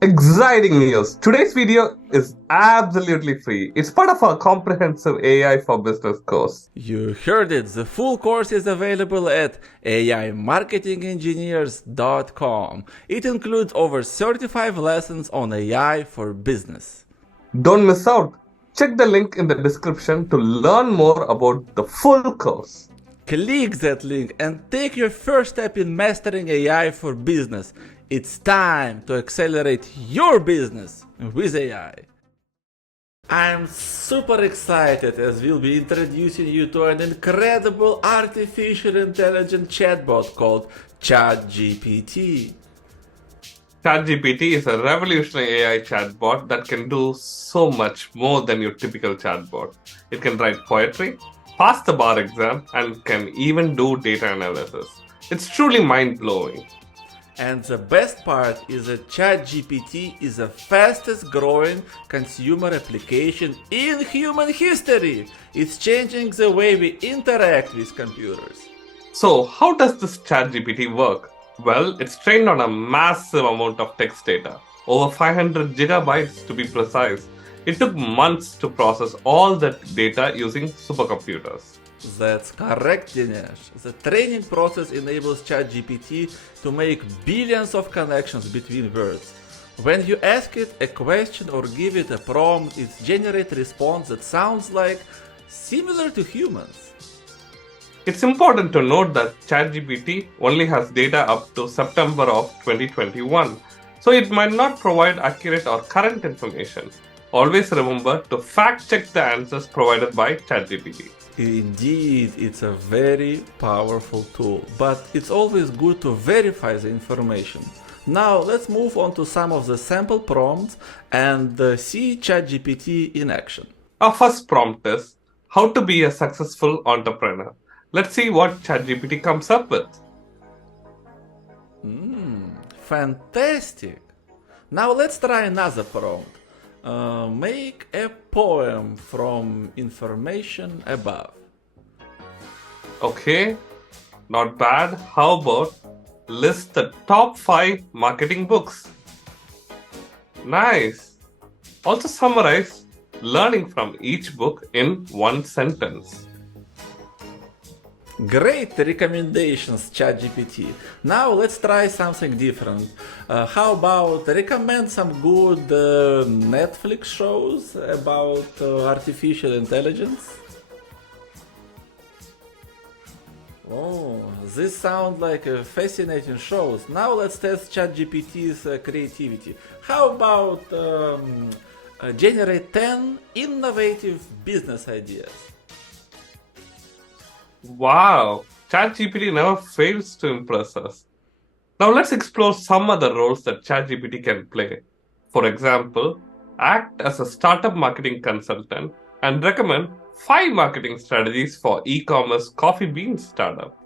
Exciting news! Today's video is absolutely free. It's part of our comprehensive AI for Business course. You heard it, the full course is available at aimarketingengineers.com. It includes over 35 lessons on AI for business. Don't miss out. Check the link in the description to learn more about the full course. Click that link and take your first step in mastering AI for business. It's time to accelerate your business with AI. I'm super excited as we'll be introducing you to an incredible artificial intelligence chatbot called ChatGPT. ChatGPT is a revolutionary AI chatbot that can do so much more than your typical chatbot. It can write poetry, pass the bar exam, and can even do data analysis. It's truly mind-blowing. And the best part is that ChatGPT is the fastest growing consumer application in human history. It's changing the way we interact with computers. So, how does this ChatGPT work? Well, it's trained on a massive amount of text data, over 500 gigabytes to be precise. It took months to process all that data using supercomputers. That's correct, Dinesh. The training process enables ChatGPT to make billions of connections between words. When you ask it a question or give it a prompt, it generates a response that sounds like similar to humans. It's important to note that ChatGPT only has data up to September of 2021, so it might not provide accurate or current information. Always remember to fact check the answers provided by ChatGPT. Indeed, it's a very powerful tool, but it's always good to verify the information. Now let's move on to some of the sample prompts and see ChatGPT in action. Our first prompt is how to be a successful entrepreneur. Let's see what ChatGPT comes up with. Fantastic! Now let's try another prompt. Make a poem from information above. Okay, not bad. How about list the top 5 marketing books? Nice. Also summarize learning from each book in one sentence. Great recommendations, ChatGPT. Now let's try something different. How about recommend some good Netflix shows about artificial intelligence? Oh, this sounds like fascinating shows. Now let's test ChatGPT's creativity. How about generate 10 innovative business ideas? Wow, ChatGPT never fails to impress us. Now let's explore some other roles that ChatGPT can play. For example, act as a startup marketing consultant and recommend 5 marketing strategies for e-commerce coffee bean startup.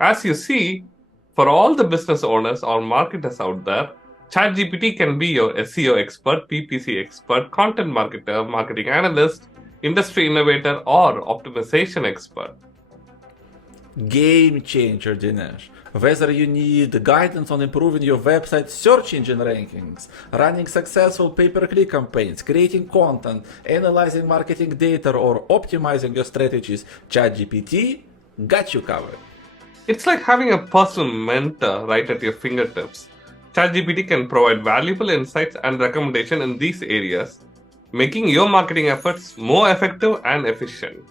As you see, for all the business owners or marketers out there, ChatGPT can be your SEO expert, PPC expert, content marketer, marketing analyst, industry innovator, or optimization expert. Game changer, Dinesh. Whether you need guidance on improving your website search engine rankings, running successful pay-per-click campaigns, creating content, analyzing marketing data, or optimizing your strategies, ChatGPT got you covered. It's like having a personal mentor right at your fingertips. ChatGPT can provide valuable insights and recommendations in these areas, making your marketing efforts more effective and efficient.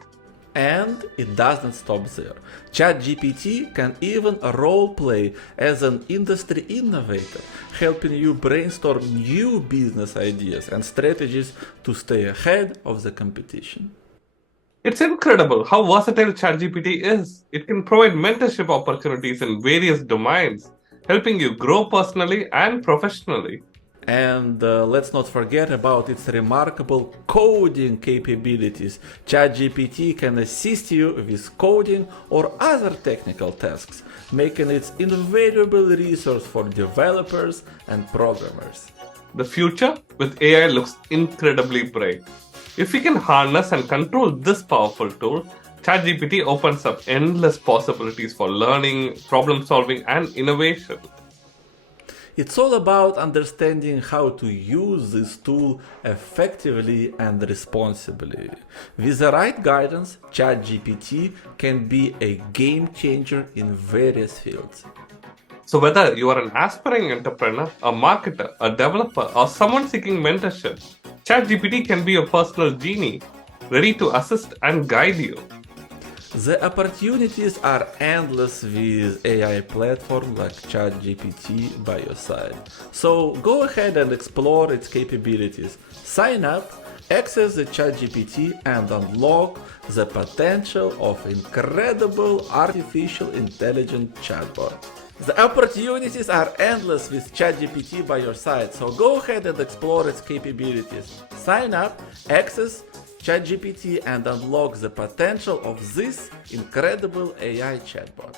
And it doesn't stop there. ChatGPT can even role play as an industry innovator, helping you brainstorm new business ideas and strategies to stay ahead of the competition. It's incredible how versatile ChatGPT is. It can provide mentorship opportunities in various domains, helping you grow personally and professionally. And let's not forget about its remarkable coding capabilities. ChatGPT can assist you with coding or other technical tasks, making it an invaluable resource for developers and programmers. The future with AI looks incredibly bright. If we can harness and control this powerful tool, ChatGPT opens up endless possibilities for learning, problem solving, and innovation. It's all about understanding how to use this tool effectively and responsibly. With the right guidance, ChatGPT can be a game changer in various fields. So, whether you are an aspiring entrepreneur, a marketer, a developer, or someone seeking mentorship, ChatGPT can be your personal genie, ready to assist and guide you. The opportunities are endless with AI platforms like ChatGPT by your side. So go ahead and explore its capabilities. Sign up, access the ChatGPT, and unlock the potential of incredible artificial intelligent chatbot. The opportunities are endless with ChatGPT by your side, so go ahead and explore its capabilities. Sign up, access ChatGPT, and unlock the potential of this incredible AI chatbot.